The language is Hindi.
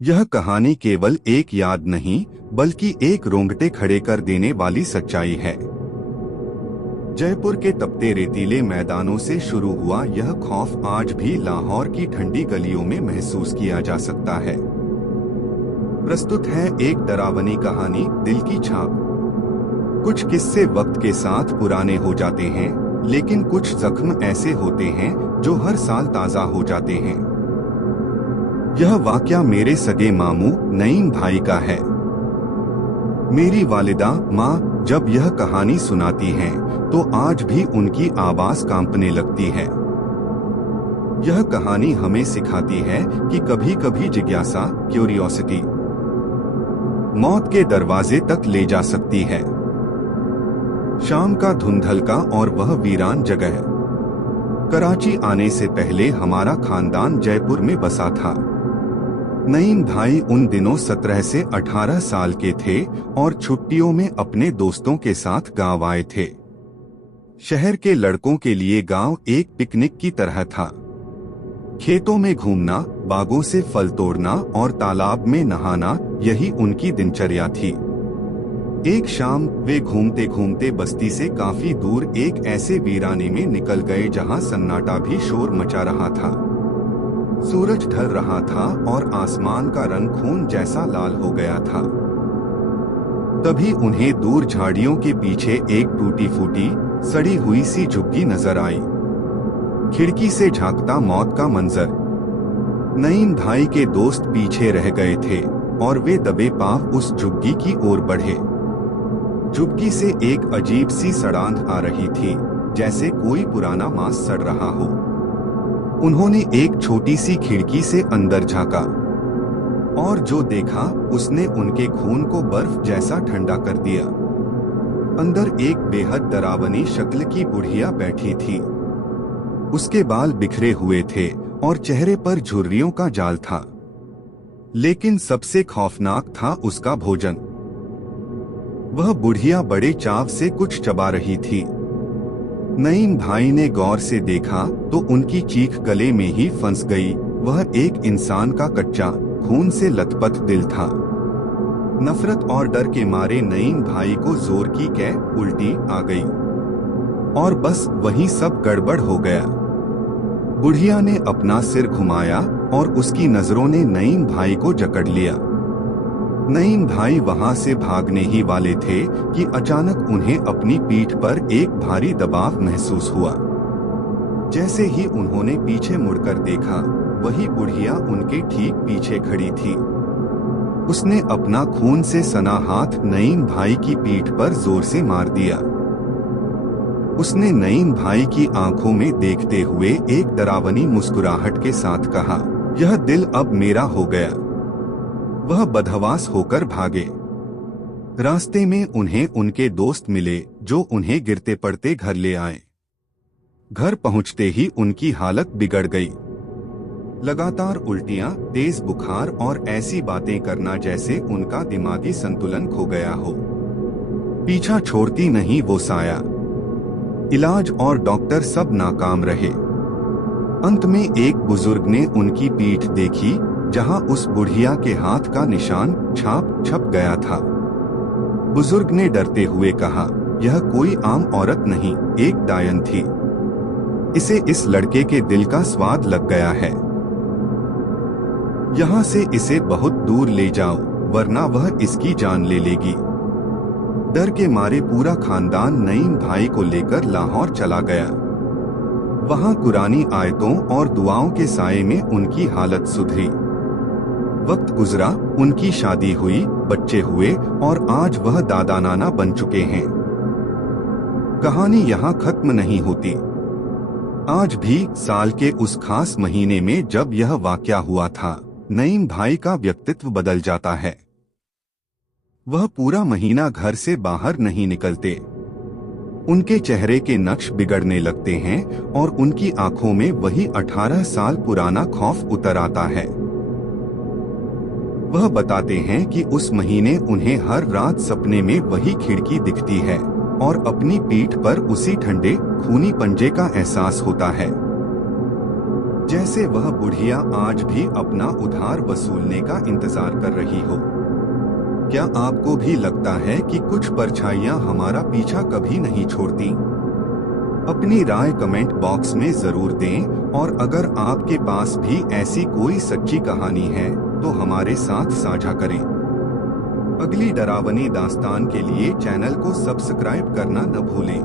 यह कहानी केवल एक याद नहीं बल्कि एक रोंगटे खड़े कर देने वाली सच्चाई है। जयपुर के तपते रेतीले मैदानों से शुरू हुआ यह खौफ आज भी लाहौर की ठंडी गलियों में महसूस किया जा सकता है। प्रस्तुत है एक डरावनी कहानी, दिल की छाप। कुछ किस्से वक्त के साथ पुराने हो जाते हैं, लेकिन कुछ जख्म ऐसे होते हैं जो हर साल ताज़ा हो जाते हैं। यह वाकया मेरे सगे मामू नईम भाई का है। मेरी वालिदा माँ जब यह कहानी सुनाती हैं, तो आज भी उनकी आवाज कांपने लगती है। यह कहानी हमें सिखाती है कि कभी कभी जिज्ञासा, क्यूरियोसिटी, मौत के दरवाजे तक ले जा सकती है। शाम का धुंधलका और वह वीरान जगह। कराची आने से पहले हमारा खानदान जयपुर में बसा था। नईम भाई उन दिनों 17 से 18 साल के थे और छुट्टियों में अपने दोस्तों के साथ गांव आए थे। शहर के लड़कों के लिए गांव एक पिकनिक की तरह था। खेतों में घूमना, बागों से फल तोड़ना और तालाब में नहाना, यही उनकी दिनचर्या थी। एक शाम वे घूमते घूमते बस्ती से काफी दूर एक ऐसे वीराने में निकल गए जहां सन्नाटा भी शोर मचा रहा था। सूरज ढल रहा था और आसमान का रंग खून जैसा लाल हो गया था। तभी उन्हें दूर झाड़ियों के पीछे एक टूटी फूटी सड़ी हुई सी झुग्गी नजर आई। खिड़की से झांकता मौत का मंजर। नईम भाई के दोस्त पीछे रह गए थे और वे दबे पांव उस झुग्गी की ओर बढ़े। झुग्गी से एक अजीब सी सड़ांध आ रही थी, जैसे कोई पुराना मांस सड़ रहा हो। उन्होंने एक छोटी सी खिड़की से अंदर झांका और जो देखा उसने उनके खून को बर्फ जैसा ठंडा कर दिया। अंदर एक बेहद डरावनी शक्ल की बुढ़िया बैठी थी। उसके बाल बिखरे हुए थे और चेहरे पर झुर्रियों का जाल था। लेकिन सबसे खौफनाक था उसका भोजन। वह बुढ़िया बड़े चाव से कुछ चबा रही थी। नईम भाई ने गौर से देखा तो उनकी चीख गले में ही फंस गई। वह एक इंसान का कच्चा, खून से लथपथ दिल था। नफरत और डर के मारे नईम भाई को जोर की उल्टी आ गई और बस वहीं सब गड़बड़ हो गया। बुढ़िया ने अपना सिर घुमाया और उसकी नजरों ने नईम भाई को जकड़ लिया। नईम भाई वहां से भागने ही वाले थे कि अचानक उन्हें अपनी पीठ पर एक भारी दबाव महसूस हुआ। जैसे ही उन्होंने पीछे मुड़कर देखा, वही बुढ़िया उनके ठीक पीछे खड़ी थी। उसने अपना खून से सना हाथ नईम भाई की पीठ पर जोर से मार दिया। उसने नईम भाई की आंखों में देखते हुए एक डरावनी मुस्कुराहट के साथ कहा, यह दिल अब मेरा हो गया। वह बदहवास होकर भागे। रास्ते में उन्हें उनके दोस्त मिले जो उन्हें गिरते पड़ते घर ले आए। घर पहुंचते ही उनकी हालत बिगड़ गई। लगातार उल्टियां, तेज बुखार और ऐसी बातें करना जैसे उनका दिमागी संतुलन खो गया हो। पीछा छोड़ती नहीं वो साया। इलाज और डॉक्टर सब नाकाम रहे। अंत में एक बुजुर्ग ने उनकी पीठ देखी, जहां उस बुढ़िया के हाथ का निशान छाप छप गया था। बुजुर्ग ने डरते हुए कहा, यह कोई आम औरत नहीं, एक डायन थी। इसे इस लड़के के दिल का स्वाद लग गया है। यहाँ से इसे बहुत दूर ले जाओ, वरना वह इसकी जान ले लेगी। डर के मारे पूरा खानदान नईम भाई को लेकर लाहौर चला गया। वहाँ कुरानी आयतों और दुआओं के साये में उनकी हालत सुधरी। वक्त गुजरा, उनकी शादी हुई, बच्चे हुए और आज वह दादा नाना बन चुके हैं। कहानी यहाँ खत्म नहीं होती। आज भी साल के उस खास महीने में जब यह वाकया हुआ था, नईम भाई का व्यक्तित्व बदल जाता है। वह पूरा महीना घर से बाहर नहीं निकलते। उनके चेहरे के नक्श बिगड़ने लगते हैं और उनकी आंखों में वही 18 साल पुराना खौफ उतर आता है। वह बताते हैं कि उस महीने उन्हें हर रात सपने में वही खिड़की दिखती है और अपनी पीठ पर उसी ठंडे खूनी पंजे का एहसास होता है। जैसे वह बुढ़िया आज भी अपना उधार वसूलने का इंतजार कर रही हो। क्या आपको भी लगता है कि कुछ परछाइयां हमारा पीछा कभी नहीं छोड़ती? अपनी राय कमेंट बॉक्स में जरूर दें और अगर आपके पास भी ऐसी कोई सच्ची कहानी है तो हमारे साथ साझा करें। अगली डरावनी दास्तान के लिए चैनल को सब्सक्राइब करना न भूलें।